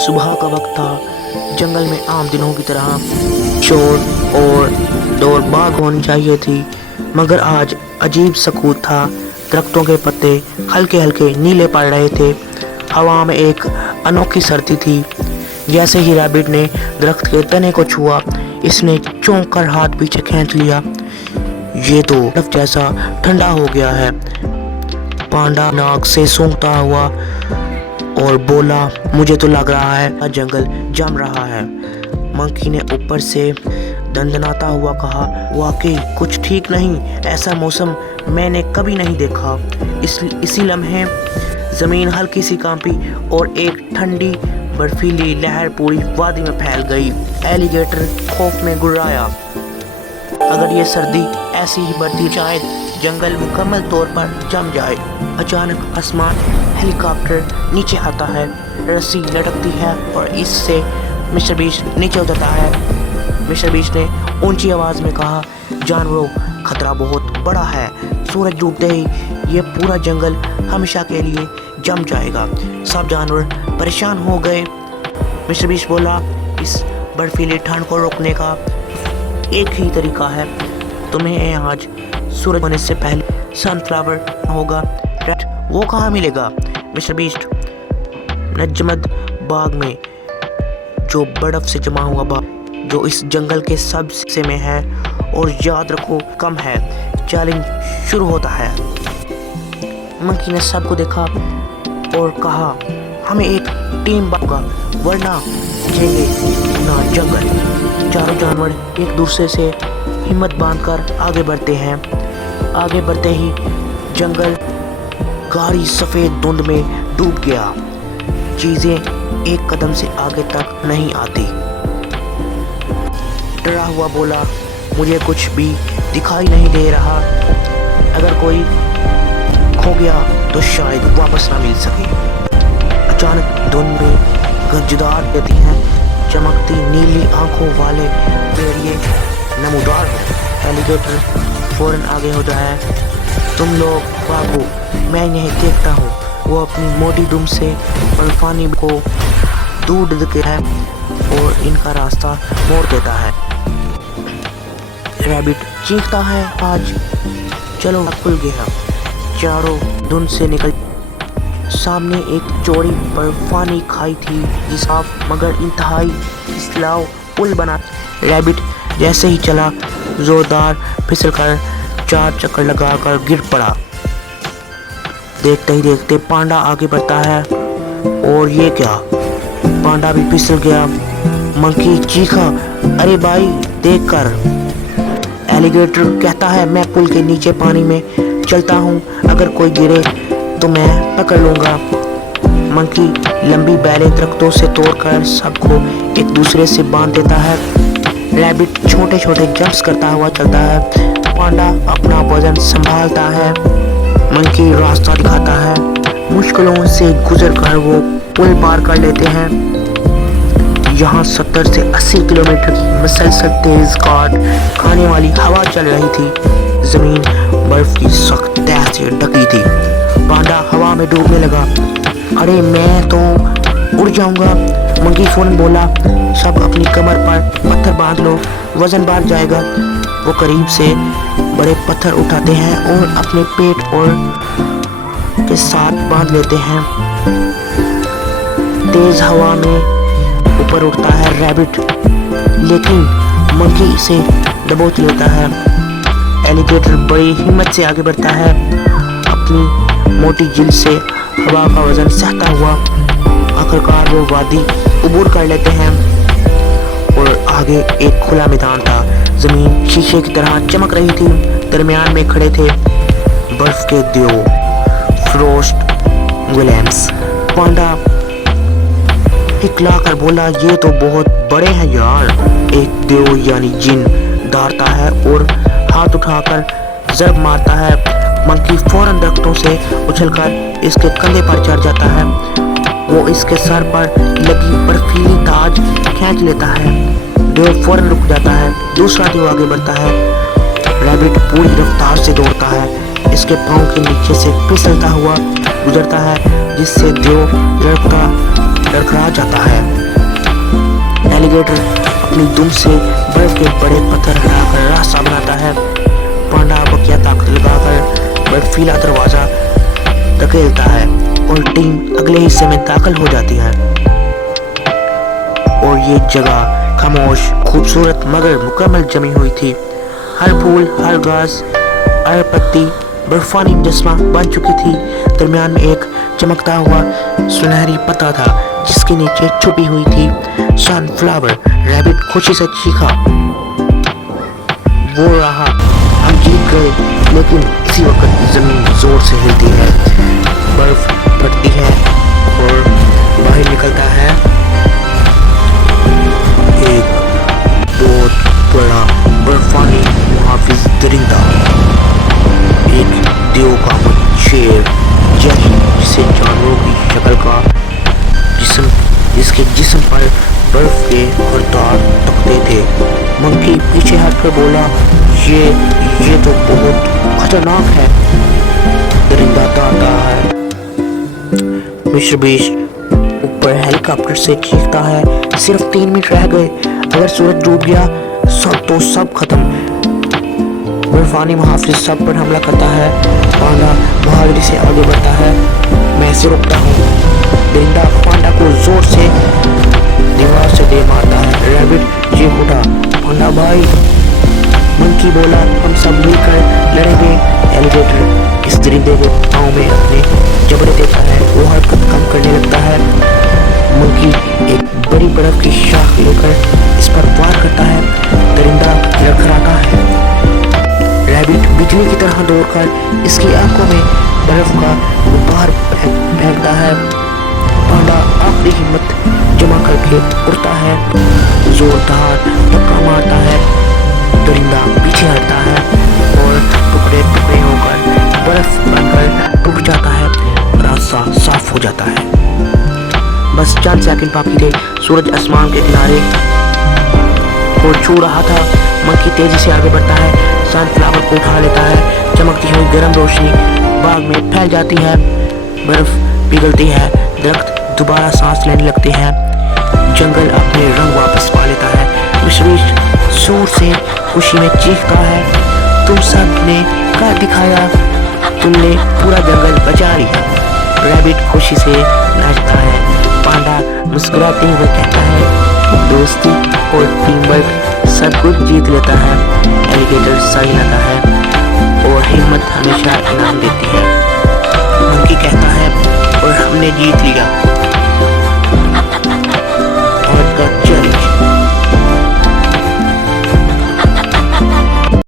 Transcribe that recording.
सुबह का वक्त था। जंगल में आम दिनों की तरह शोर और दौड़ भाग होनी चाहिए थी, मगर आज अजीब सकूत था। दरख्तों के पत्ते हल्के हल्के नीले पड़ रहे थे। हवा में एक अनोखी सर्दी थी। जैसे ही रैबिट ने दरख्त के तने को छुआ, इसने चौंक कर हाथ पीछे खींच लिया। ये तो बर्फ जैसा ठंडा हो गया है। पांडा नाक से सूंघता हुआ और बोला, मुझे तो लग रहा है जंगल जम रहा है। मंकी ने ऊपर से दंदनाता हुआ कहा, वाकई कुछ ठीक नहीं, ऐसा मौसम मैंने कभी नहीं देखा। इसी लम्हे जमीन हल्की सी कांपी और एक ठंडी बर्फीली लहर पूरी वादी में फैल गई। एलिगेटर खौफ में गुर्राया। अगर ये सर्दी ऐसी ही बढ़ती, शायद जंगल मुकम्मल तौर पर जम जाए। अचानक आसमान हेलीकॉप्टर नीचे आता है, रस्सी लटकती है और इससे मिस्टर बीस्ट नीचे उतरता है। मिस्टर बीस्ट ने ऊंची आवाज में कहा, जानवरों, खतरा बहुत बड़ा है। सूरज डूबते ही ये पूरा जंगल हमेशा के लिए जम जाएगा। सब जानवर परेशान हो गए। मिस्टर बीस्ट बोला, इस बर्फीली ठंड को रोकने का एक ही तरीका है। तुम्हें आज सूरज होने से पहले सनफ्लावर होगा। वो कहाँ मिलेगा? मिस्टर बीस्ट, नजमद बाग में, जो बर्फ से जमा हुआ बाग जो इस जंगल के सबसे में है। और याद रखो, कम है। चैलेंज शुरू होता है। मंकी ने सबको देखा और कहा, हमें एक टीम होगा, वरना बचेंगे ना जंगल। चारों जानवर एक दूसरे से हिम्मत बांधकर आगे बढ़ते हैं। आगे बढ़ते ही जंगल गाढ़ी सफेद धुंध में डूब गया। चीजें एक कदम से आगे तक नहीं आती। डरा हुआ बोला, मुझे कुछ भी दिखाई नहीं दे रहा। अगर कोई खो गया तो शायद वापस ना मिल सके। अचानक धुंध में गरजदार देती हैं, चमकती नीली आंखों वाले भेड़िए नमूदार हैं। एलिगेटर फौरन आगे हो जाए। तुम लोग भागो, मैं इन्हें देखता हूँ। वो अपनी मोटी दुम से बर्फानी को दूर देता है और इनका रास्ता मोड़ देता है। रैबिट चीखता है, आज चलो खुल गया। चारों धुंध से निकल सामने एक चौड़ी बर्फानी खाई थी, जिसका मगर इंतहाई फिसलाव पुल बना। रैबिट जैसे ही चला, जोरदार फिसलकर 4 चक्कर लगाकर गिर पड़ा। देखते ही देखते पांडा आगे बढ़ता है और ये क्या, पांडा भी फिसल गया। मंकी चीखा, अरे भाई देख कर। एलिगेटर कहता है, मैं पुल के नीचे पानी में चलता हूँ, अगर कोई गिरे तो मैं पकड़ लूंगा। मंकी लंबी बैलें दरख्तों से तोड़कर सबको एक दूसरे से बांध देता है। रैबिट छोटे छोटे जंप्स करता हुआ चलता है। पांडा अपना वजन संभालता है। मंकी रास्ता दिखाता है। मुश्किलों से गुजरकर वो पुल पार कर लेते हैं। यहाँ 70 से 80 किलोमीटर की मुसलसल तेज काट खाने वाली हवा चल रही थी। जमीन बर्फ की सख्त तह से ढकी थी। पांडा हवा में डूबने लगा। अरे मैं तो उड़ जाऊंगा। मंकी फौरन बोला, सब अपनी कमर पर पत्थर बांध लो, वजन बढ़ जाएगा। वो करीब से बड़े पत्थर उठाते हैं और अपने पेट और के साथ बांध लेते हैं। तेज हवा में ऊपर उठता है रैबिट, लेकिन मंकी इसे दबोच लेता है। एलिगेटर बड़ी हिम्मत से आगे बढ़ता है, अपनी मोटी जिल्द से हवा का वजन सहता हुआ। आखिरकार वो वादी उबूर कर लेते हैं और आगे एक खुला मैदान था। जमीन शीशे की तरह चमक रही थी। दरमियान में खड़े थे बर्फ के देव फ्रोस्ट विलियम्स। पांडा हिकलाकर बोला, ये तो बहुत बड़े हैं यार। एक देव यानी जिन दौड़ता है और हाथ उठाकर जरब मारता है। मंकी फौरन दरख्तों से उछलकर इसके कंधे पर चढ़ जाता है। वो इसके सर पर लगी बर्फीली ताज खींच लेता है। देव फौरन रुक जाता है। दूसरा देव आगे बढ़ता है। रैबिट पूरी रफ्तार से दौड़ता है। इसके पांव के नीचे से फिसलता हुआ गुजरता है, जिससे देव लड़खड़ा जाता है। एलिगेटर अपनी दुम से बर्फ के बड़े पत्थर हटाकर रास्ता बनाता है। पांडा बकिया ताकत लगाकर बर्फीला दरवाजा धकेलता है और टीम अगले हिस्से में दाखिल हो जाती है। और ये जगह खामोश, खूबसूरत मगर मुकम्मल जमी हुई थी। हर फूल, हर घास, हर पत्ती बर्फानी मुजस्मा बन चुकी थी। दरमियान में एक चमकता हुआ सुनहरी पत्ता था जिसके नीचे छुपी हुई थी सनफ्लावर। रैबिट खुशी से चीखा, वो रहा, हम जीत गए। लेकिन इसी वक्त जमीन जोर से हिलती है, बर्फ फटती है और बाहर निकलता है एक बहुत बड़ा बर्फानी मुहाफिज दरिंदा, एक देव का शेर जिसे जानवरों की शक्ल का जिसके जिस्म पर बर्फ के हरदार तख्ते थे। मंकी पीछे हटकर बोला, ये तो बहुत खतरनाक है। दरिंदा ताता है। मिस्टर बीस्ट ऊपर हेलीकॉप्टर से चीखता है, सिर्फ 3 मिनट रह गए, अगर सूरज डूब गया सब खत्म। बर्फानी मुहाफिज सब पर हमला करता है। पांडा बहादुरी से आगे बढ़ता है, मैं इसे रोकता हूँ। दरिंदा पांडा को जोर से दीवार से दे मारता है। रैबिट चीख उठा, पांडा भाई। मंकी बोला, हम सब मिलकर लड़ेंगे। एलिगेटर इस दरिंदे के पाँव में अपने जबड़े देता है, वो हरकत कम करने लगता है। मंकी एक बड़ी बर्फ की शाख लेकर इस पर वार करता है। दरिंदा लड़खड़ाता है। रैबिट बिजली की तरह दौड़कर इसकी आंखों में बर्फ का गुब्बार फेंकता है। पांडा आखिरी हिम्मत जमा करके उड़ता है, जोरदार धक्का मारता है। दरिंदा पीछे हटता है और टुकड़े टुकड़े होकर बर्फ बनकर टूट जाता है। रास्ता साफ हो जाता है। बस चंद सेकंड बाकी थे। सूरज आसमान के किनारे को छू रहा था। मंकी तेजी से आगे बढ़ता है, सनफ्लावर को उठा लेता है। चमकती हुई गर्म रोशनी बाग में फैल जाती है, बर्फ पिघलती है, दरख्त दोबारा सांस लेने लगते हैं, जंगल अपने रंग वापस पा लेता है। विश्वेश जोर से खुशी में चीखता है, तुम सब ने क्या दिखाया, तुमने पूरा जंगल बचा लिया। रैबिट खुशी से नाचता है। पांडा मुस्कुराते हुए कहता है, दोस्ती और टीम वर्क सब कुछ जीत लेता है। एलिगेटर सही लाता है और हिम्मत हमेशा इनाम देती है। मंकी कहता है, और हमने जीत लिया।